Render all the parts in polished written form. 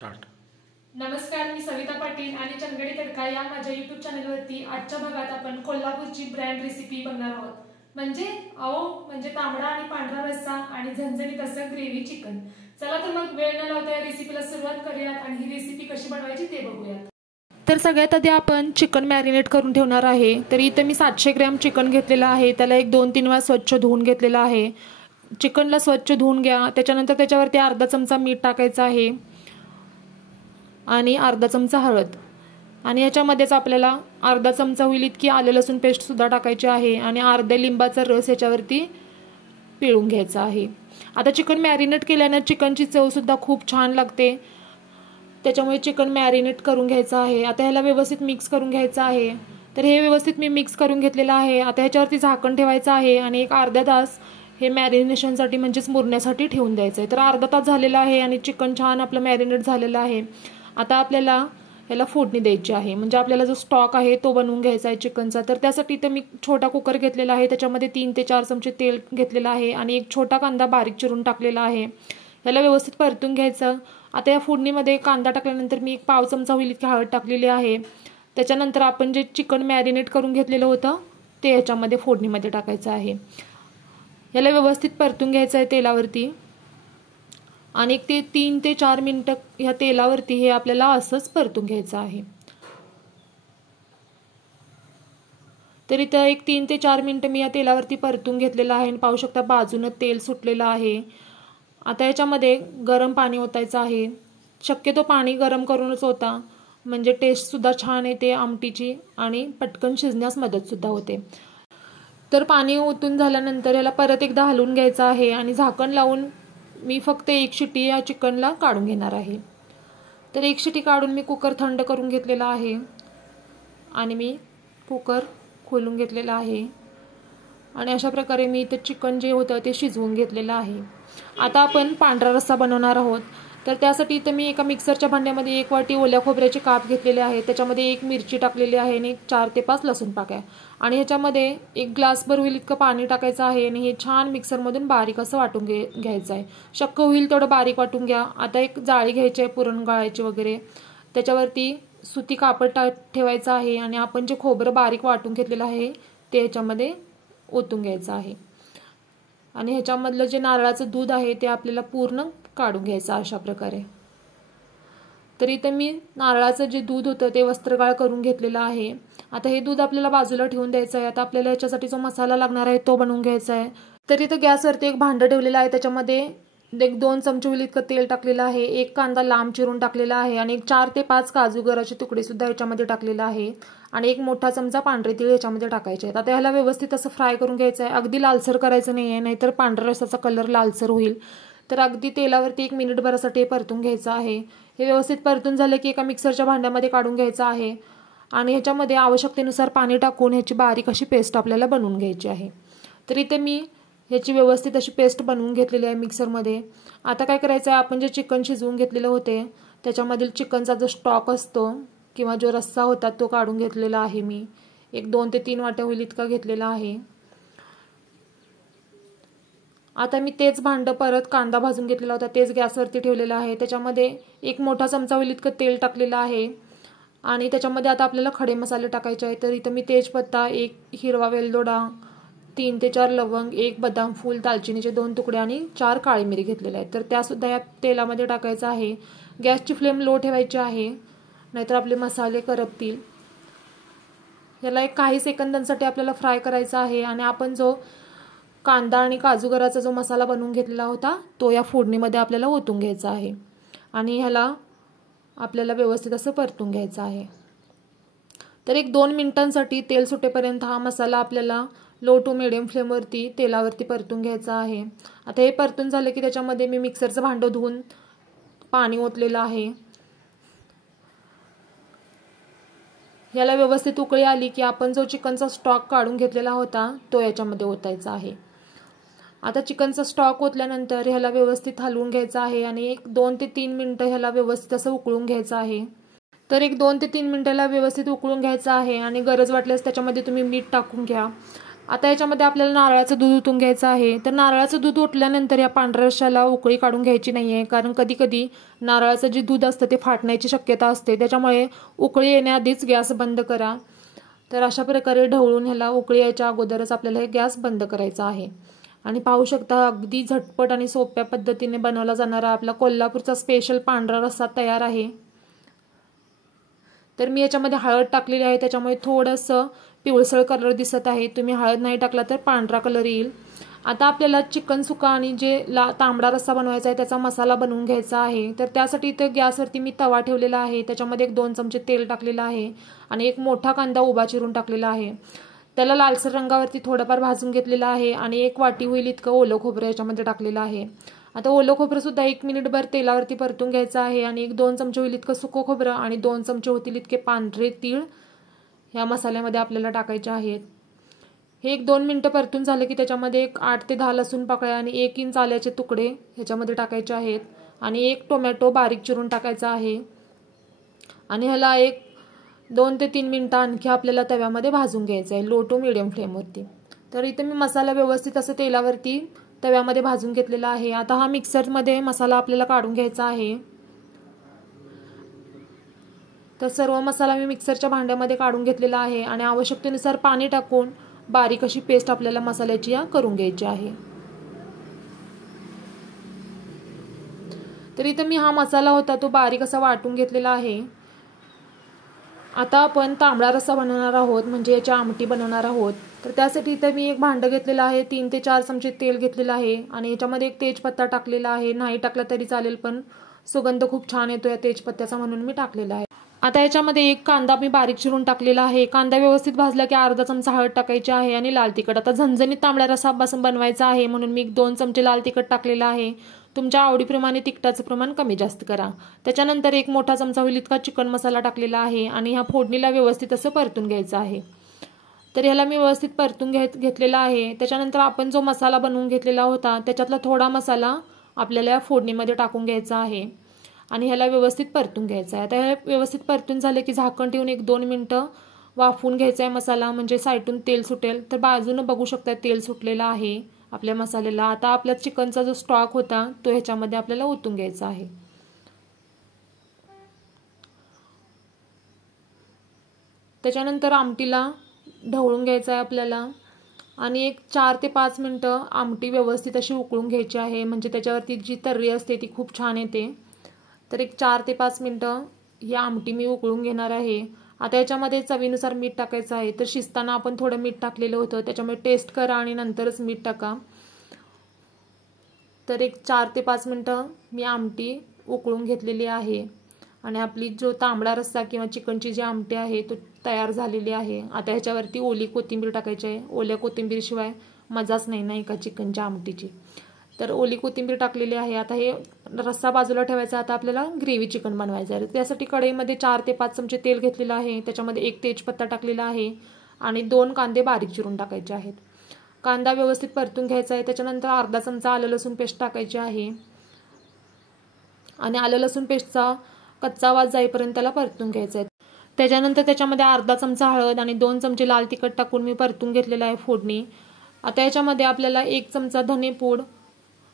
Start. नमस्कार, मी सविता पाटील आणि चंगडी तडका या माझ्या युट्यूब चॅनलवरती आजच्या भागात आपण कोल्हापूरची ब्रँड रेसिपी बघणार आहोत. म्हणजे तांबडा आणि पांढरा रस्सा आणि झणझणीत असं ग्रेव्ही चिकन. चला तर मग वेळ न लावता या रेसिपीला सुरुवात करूयात आणि ही रेसिपी कशी बनवायची ते बघूयात. तर सगळ्यात आधी आपण चिकन मॅरिनेट करून ठेवणार आहे. तर इथे मी 700 ग्रॅम चिकन घेतलेलं आहे. त्याला एक 2-3 वेळा स्वच्छ धुवून घेतलेलं आहे. चिकनला स्वच्छ धुवून घ्या. त्याच्यानंतर त्याच्यावरती अर्धा चमचा मीठ टाकायचं आहे आणि अर्धा चमचा हळद आणि याच्यामध्येच आपल्याला अर्धा चमचा होईल इतकी आले लसूण पेस्ट सुद्धा टाकायची आहे आणि अर्ध्या लिंबाचा रस याच्यावरती पिळून घ्यायचा आहे. आता चिकन मॅरिनेट केल्याने चिकनची चव सुद्धा खूप छान लागते, त्याच्यामुळे चिकन मॅरिनेट करून घ्यायचं आहे. आता ह्याला व्यवस्थित मिक्स करून घ्यायचं आहे. तर हे व्यवस्थित मी मिक्स करून घेतलेलं आहे. आता ह्याच्यावरती झाकण ठेवायचं आहे आणि एक अर्धा तास हे मॅरिनेशनसाठी म्हणजेच मुरण्यासाठी ठेवून द्यायचं आहे. तर अर्धा तास झालेला आहे आणि चिकन छान आपलं मॅरिनेट झालेलं आहे. आता आपल्याला ह्याला फोडणी द्यायची आहे, म्हणजे आपल्याला जो स्टॉक आहे तो बनवून घ्यायचा आहे चिकनचा. तर त्यासाठी तर मी छोटा कुकर घेतलेला आहे, त्याच्यामध्ये 3 ते 4 चमचे तेल घेतलेलं आहे आणि एक छोटा कांदा बारीक चिरून टाकलेला आहे. ह्याला व्यवस्थित परतून घ्यायचं. आता या फोडणीमध्ये कांदा टाकल्यानंतर मी एक पाव चमचा होईल इतकी हळद टाकलेली आहे. त्याच्यानंतर आपण जे चिकन मॅरिनेट करून घेतलेलं होतं ते ह्याच्यामध्ये फोडणीमध्ये टाकायचं आहे. ह्याला व्यवस्थित परतून घ्यायचं आहे तेलावरती आणि 3 ते 4 मिनिटं ह्या तेलावरती हे आपल्याला असंच परतून घ्यायचं आहे. तर इथं एक 3 ते 4 मिनिटं मी या तेलावरती परतून घेतलेलं आहे आणि पाहू शकता बाजूनं तेल सुटलेलं आहे. आता याच्यामध्ये गरम पाणी ओतायचं आहे. शक्यतो पाणी गरम करूनच ओता, म्हणजे टेस्टसुद्धा छान येते आमटीची आणि पटकन शिजण्यास मदतसुद्धा होते. तर पाणी ओतून झाल्यानंतर याला परत एकदा हलवून घ्यायचं आहे आणि झाकण लावून मी फक्त एक शिटी या चिकनला काढून घेणार आहे. तर एक शिटी काढून मी कुकर थंड करून घेतलेला आहे आणि मी कुकर खोलून घेतलेला आहे आणि अशा प्रकारे मी इथं चिकन जे होतं ते शिजवून घेतलेलं आहे. आता आपण पांढरा रस्सा बनवणार आहोत. तर त्यासाठी इथं मी एका मिक्सरच्या भांड्यामध्ये 1 वाटी ओल्या खोबऱ्याचे काप घेतलेले आहे. त्याच्यामध्ये 1 मिरची टाकलेली आहे आणि 4 ते 5 लसूण पाकळ्या आणि ह्याच्यामध्ये 1 ग्लासभर होईल इतकं पाणी टाकायचं आहे आणि हे छान मिक्सरमधून बारीक असं वाटून घ्यायचं आहे. शक्य होईल तेवढं बारीक वाटून घ्या. आता एक जाळी घ्यायची आहे पुरण गाळायची वगैरे, त्याच्यावरती सुती कापड ठेवायचं आहे आणि आपण जे खोबरं बारीक वाटून घेतलेलं आहे ते ह्याच्यामध्ये ओतून घ्यायचं आहे आणि ह्याच्यामधलं जे नारळाचं दूध आहे ते आपल्याला पूर्ण काढून घ्यायचं अशा प्रकारे. तर इथं मी नारळाचं जे दूध होतं ते वस्त्रगाळ करून घेतलेलं आहे. आता हे दूध आपल्याला बाजूला ठेवून द्यायचं आहे. आता आपल्याला याच्यासाठी जो मसाला लागणार आहे तो बनवून घ्यायचा आहे. तर इथं गॅसवरती एक भांडं ठेवलेलं आहे, त्याच्यामध्ये 1-2 चमचे होईल इतकं तेल टाकलेलं आहे. 1 कांदा लांब चिरून टाकलेला आहे आणि 4 ते 5 काजू गराचे तुकडे सुद्धा याच्यामध्ये टाकलेला आहे आणि 1 मोठा चमचा पांढरे तीळ याच्यामध्ये टाकायचे आहेत. आता ह्याला व्यवस्थित असं फ्राय करून घ्यायचं आहे. अगदी लालसर करायचं नाही आहे, नाहीतर पांढऱ्या रस्साचा कलर लालसर होईल. तर अगदी तेलावरती 1 मिनिटभरासाठी परतून घ्यायचं आहे. हे व्यवस्थित परतून झालं की एका मिक्सरच्या भांड्यामध्ये काढून घ्यायचं आहे आणि ह्याच्यामध्ये आवश्यकतेनुसार पाणी टाकून ह्याची बारीक अशी पेस्ट आपल्याला बनवून घ्यायची आहे. तर इथे मी ह्याची व्यवस्थित अशी पेस्ट बनवून घेतलेली आहे मिक्सरमध्ये. आता काय करायचं आहे, आपण जे चिकन शिजवून घेतलेलं होते त्याच्यामधील चिकनचा जो स्टॉक असतो किंवा जो रस्सा होता तो काढून घेतलेला आहे. मी एक 2 ते 3 वाट्या होईल इतका घेतलेला आहे. आता मी तेच भांडं परत कांदा भाजून घेतलेला होता तेच गॅसवरती ठेवलेलं आहे. त्याच्यामध्ये 1 मोठा चमचा होईल इतकं तेल टाकलेलं आहे आणि त्याच्यामध्ये आता आपल्याला खडे मसाले टाकायचे आहेत. तर इथं मी तेजपत्ता, 1 हिरवा वेलदोडा, 3 ते 4 लवंग, 1 बदाम फूल, दालचिनीचे 2 तुकडे आणि 4 काळी मिरी घेतलेले आहेत. तर त्यासुद्धा या तेलामध्ये टाकायचं आहे. गॅसची फ्लेम लो ठेवायची आहे, नाहीतर आपले मसाले करपतील. याला एक काही सेकंदांसाठी आपल्याला फ्राय करायचा आहे आणि आपण जो कांदा आणि काजूगराचा जो मसाला बनवून घेतलेला होता तो या फोडणीमध्ये आपल्याला ओतून घ्यायचा आहे आणि ह्याला आपल्याला व्यवस्थित असं परतून घ्यायचं आहे. तर एक 2 मिनिटांसाठी तेल सुटेपर्यंत हा मसाला आपल्याला लो टू मिडियम फ्लेमवरती तेलावरती परतून घ्यायचा आहे. आता हे परतून झालं की त्याच्यामध्ये मी मिक्सरचं भांडं धुवून पाणी ओतलेलं आहे. याला व्यवस्थित उकळी आली की आपण जो चिकनचा स्टॉक काढून घेतलेला होता तो याच्यामध्ये ओतायचा आहे. आता चिकनचा स्टॉक ओतल्यानंतर ह्याला व्यवस्थित हलवून घ्यायचं आहे आणि एक 2 ते 3 मिनिटं ह्याला व्यवस्थित असं उकळून घ्यायचं आहे. तर एक 2 ते 3 मिनिटाला व्यवस्थित उकळून घ्यायचं आहे आणि गरज वाटल्यास त्याच्यामध्ये तुम्ही मीठ टाकून घ्या. आता याच्यामध्ये आपल्याला नारळाचं दूध ओतून घ्यायचं आहे। तर नारळाचं दूध ओतल्यानंतर या पांढऱ्या रश्श्याला उकळी काढून घ्यायची नाही आहे, कारण कधी कधी नारळाचं जे दूध असतं ते फाटण्याची शक्यता असते, त्याच्यामुळे उकळी येण्याआधीच गॅस बंद करा। तर अशा प्रकारे ढवळून ह्याला उकळी यायच्या अगोदरच आपल्याला हे गॅस बंद करायचा आहे। आणि पाहू शकता अगदी झटपट आणि सोप्या पद्धतीने बनवला जाणारा आपला कोल्हापूरचा स्पेशल पांढरा रस्सा तयार आहे। तर मी याच्यामध्ये हळद टाकलेली आहे, त्याच्यामुळे थोडंसं पिवळसर कलर दिसत आहे। तुम्ही हळद नाही टाकला तर पांढरा कलर येईल। आता आपल्याला चिकन सुका आणि जे तांबडा रस्सा बनवायचा आहे त्याचा मसाला बनवून घ्यायचा आहे। तर त्यासाठी इथे गॅसवरती मी तवा ठेवलेला आहे, त्याच्यामध्ये 1-2 चमचे तेल टाकलेलं आहे आणि एक मोठा कांदा उभा चिरून टाकलेला आहे। त्याला लालसर रंगावरती थोडंफार भाजून घेतलेला आहे आणि 1 वाटी होईल इतकं ओलं खोबरं याच्यामध्ये टाकलेलं आहे। आता ओलं खोबरं सुद्धा 1 मिनिटभर तेलावरती परतून घ्यायचं आहे आणि 1-2 चमचे होईल इतकं सुकं खोबरं आणि 2 चमचे होतील इतके पांढरे तीळ या मसाल्यामध्ये आपल्याला टाकायचे आहेत। हे 1-2 मिनिटं परतून झालं की त्याच्यामध्ये 8 ते 10 लसूण पाकळ्या आणि 1 इंच आल्याचे तुकडे ह्याच्यामध्ये टाकायचे आहेत आणि 1 टोमॅटो बारीक चिरून टाकायचा आहे आणि ह्याला 2 ते 3 मिनिटं आणखी आपल्याला तव्यामध्ये भाजून घ्यायचं आहे, लो टू मिडियम फ्लेमवरती। तर इथे मी मसाला व्यवस्थित असं तेलावरती तव्यामध्ये भाजून घेतलेला आहे। आता हा मिक्सरमध्ये मसाला आपल्याला काढून घ्यायचा आहे। तर सर्व मसाला मी मिक्सरच्या भांड्यामध्ये काढून घेतलेला आहे आणि आवश्यकतेनुसार पाणी टाकून बारीक अशी पेस्ट आपल्याला मसाल्याची करून घ्यायची आहे। तर इथे मी हा मसाला होता तो बारीक असा वाटून घेतलेला आहे। आता आपण तांबडा रस्सा बनवणार आहोत, म्हणजे याची आमटी बनवणार आहोत। तर त्यासाठी इथे मी एक भांडं घेतलेलं आहे, 3 ते 4 चमचे तेल घेतलेलं आहे आणि याच्यामध्ये 1 तेजपत्ता टाकलेला आहे। नाही टाकला तरी चालेल, पण सुगंध खूप छान येतो या तेजपत्त्याचा, म्हणून मी टाकलेला आहे। आता याच्यामध्ये 1 कांदा मी बारीक चिरून टाकलेला आहे। कांदा व्यवस्थित भाजला की अर्धा चमचा हळद टाकायची आहे आणि लाल तिखट। आता झणझणीत तांबडा रस्सा बनवायचा आहे म्हणून मी 2 चमचे लाल तिखट टाकलेलं आहे। तुमच्या आवडीप्रमाणे तिखटाचं प्रमाण कमी जास्त करा। त्याच्यानंतर 1 मोठा चमचा होईल इतका चिकन मसाला टाकलेला आहे आणि ह्या फोडणीला व्यवस्थित असं परतून घ्यायचं आहे। तर ह्याला मी व्यवस्थित परतून घेतलेला आहे। त्याच्यानंतर आपण जो मसाला बनवून घेतलेला होता त्याच्यातला थोडा मसाला आपल्याला या फोडणीमध्ये टाकून घ्यायचा आहे आणि ह्याला व्यवस्थित परतून घ्यायचा आहे। आता हे व्यवस्थित परतून झाले की झाकण ठेवून 1-2 मिनिटं वाफवून घ्यायचा आहे मसाला, म्हणजे साईडून तेल सुटेल। तर बाजूनं बघू शकता तेल सुटलेलं आहे आपल्या मसाल्याला। आता आपला चिकनचा जो स्टॉक होता तो ह्याच्यामध्ये आपल्याला ओतून घ्यायचा आहे। त्याच्यानंतर आमटीला ढवळून घ्यायचं आहे आपल्याला आणि 4 ते 5 मिनिटं आमटी व्यवस्थित अशी उकळून घ्यायची आहे, म्हणजे त्याच्यावरती जी तर्री असते ती खूप छान येते। तर 4 ते 5 मिनिटं ही आमटी मी उकळून घेणार आहे। आता याच्यामध्ये चवीनुसार मीठ टाकायचं आहे। तर शिजताना आपण थोडं मीठ टाकलेलं होतं, त्याच्यामुळे टेस्ट करा आणि नंतरच मीठ टाका। तर 4 ते 5 मिनिटं मी आमटी उकळून घेतलेली आहे आणि आपली जो तांबडा रस्सा किंवा चिकनची जी आमटी आहे तो तयार झालेली आहे। आता ह्याच्यावरती ओली कोथिंबीर टाकायची आहे। ओल्या कोथिंबीरशिवाय मजाच नाही का चिकनच्या आमटीची। तर ओली कोथिंबीर टाकलेली आहे। आता हे रस्सा बाजूला ठेवायचा। आता आपल्याला ग्रेव्ही चिकन बनवायचं आहे। त्यासाठी कढईमध्ये 4 ते 5 चमचे तेल घेतलेलं आहे, त्याच्यामध्ये 1 तेजपत्ता टाकलेला आहे आणि 2 कांदे बारीक चिरून टाकायचे आहेत। कांदा व्यवस्थित परतून घ्यायचा आहे। त्याच्यानंतर अर्धा चमचा आलं लसूण पेस्ट टाकायची आहे आणि आलं लसूण पेस्टचा कच्चा वास जाईपर्यंत त्याला परतून घ्यायचा आहे। त्याच्यानंतर त्याच्यामध्ये अर्धा चमचा हळद आणि 2 चमचे लाल तिखट टाकून मी परतून घेतलेला आहे फोडणी। आता याच्यामध्ये आपल्याला 1 चमचा धनेपूड,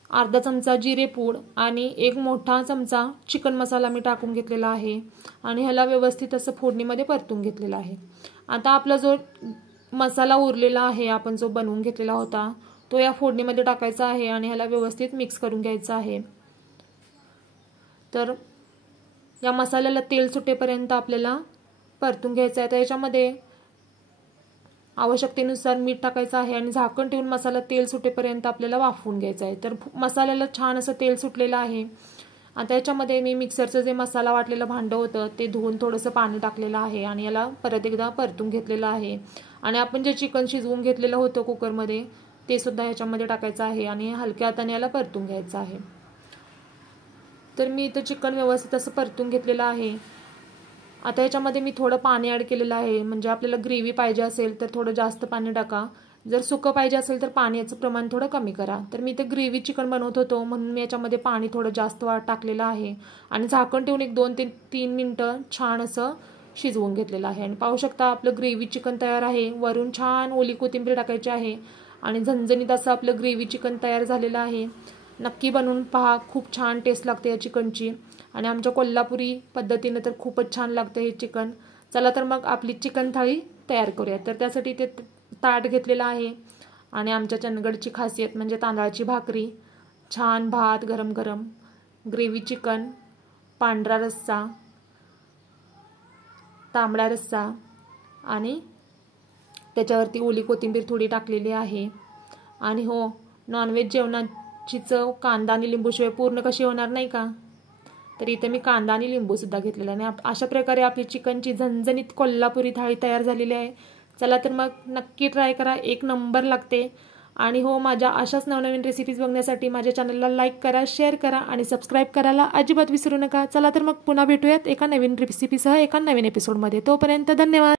अर्धा चमचा जिरेपूड आणि 1 मोठा चमचा चिकन मसाला मी टाकून घेतलेला आहे आणि ह्याला व्यवस्थित असं फोडणीमध्ये परतून घेतलेला आहे। आता आपला जो मसाला उरलेला आहे आपण जो बनवून घेतलेला होता तो या फोडणीमध्ये टाकायचा आहे आणि ह्याला व्यवस्थित मिक्स करून घ्यायचा आहे। तर या मसाल्याला तेल सुटेपर्यंत आपल्याला परतून घ्यायचं आहे। तर याच्यामध्ये आवश्यकतेनुसार मीठ टाकायचं आहे आणि झाकण ठेवून मसाला तेल सुटेपर्यंत आपल्याला वाफवून घ्यायचा आहे। तर मसाल्याला छान असं तेल सुटलेलं आहे। आता याच्यामध्ये मी मिक्सरचं जे मसाला वाटलेलं भांडं होतं ते धुवून थोडंसं पाणी टाकलेलं आहे आणि याला परत एकदा परतून घेतलेलं आहे आणि आपण जे चिकन शिजवून घेतलेलं होतं कुकरमध्ये ते सुद्धा ह्याच्यामध्ये टाकायचं आहे आणि हलक्या हाताने याला परतून घ्यायचं आहे। तर मी इथं चिकन व्यवस्थित असं परतून घेतलेलं आहे। आता याच्यामध्ये मी थोडं पाणी ॲड केलेलं आहे, म्हणजे आपल्याला ग्रेव्ही पाहिजे असेल तर थोडं जास्त पाणी टाका, जर सुकं पाहिजे असेल तर पाण्याचं प्रमाण थोडं कमी करा। तर मी इथे ग्रेव्ही चिकन बनवत होतो म्हणून मी याच्यामध्ये पाणी थोडं जास्त टाकलेलं आहे आणि झाकण ठेवून 1-2 ते 3 मिनिटं छान असं शिजवून घेतलेलं आहे. आणि पाहू शकता आपलं ग्रेव्ही चिकन तयार आहे. वरून छान ओली कोथिंबीर टाकायची आहे आणि झणझणीत असं आपलं ग्रेव्ही चिकन तयार झालेलं आहे. नक्की बनवून पहा, खूप छान टेस्ट लागते या चिकनची. आणि आमच्या कोल्हापुरी पद्धतीनं तर खूपच छान लागतं हे चिकन. चला तर मग आपली चिकन थाळी तयार करूया. तर त्यासाठी ते ताट घेतलेलं आहे आणि आमच्या चंदगडची खासियत म्हणजे तांदळाची भाकरी, छान भात गरम गरम, ग्रेव्ही चिकन, पांढरा रस्सा, तांबडा रस्सा आणि त्याच्यावरती ओली कोथिंबीर थोडी टाकलेली आहे. आणि हो, नॉनव्हेज जेवणाची चव कांदा आणि लिंबूशिवाय पूर्ण कशी होणार नाही का? तर इथे मी कांदा आणि लिंबूसुद्धा घेतलेला आहे. आणि अशा प्रकारे आपली चिकनची झणझणीत कोल्हापुरी थाळी तयार झालेली आहे. चला तर मग नक्की ट्राय करा, एक नंबर लागते. आणि हो, माझ्या अशाच नवनवीन रेसिपीज बघण्यासाठी माझ्या चॅनलला लाईक करा, शेअर करा आणि सबस्क्राईब करायला अजिबात विसरू नका. चला तर मग पुन्हा भेटूयात एका नवीन रेसिपीसह एका नवीन एपिसोडमध्ये. तोपर्यंत धन्यवाद.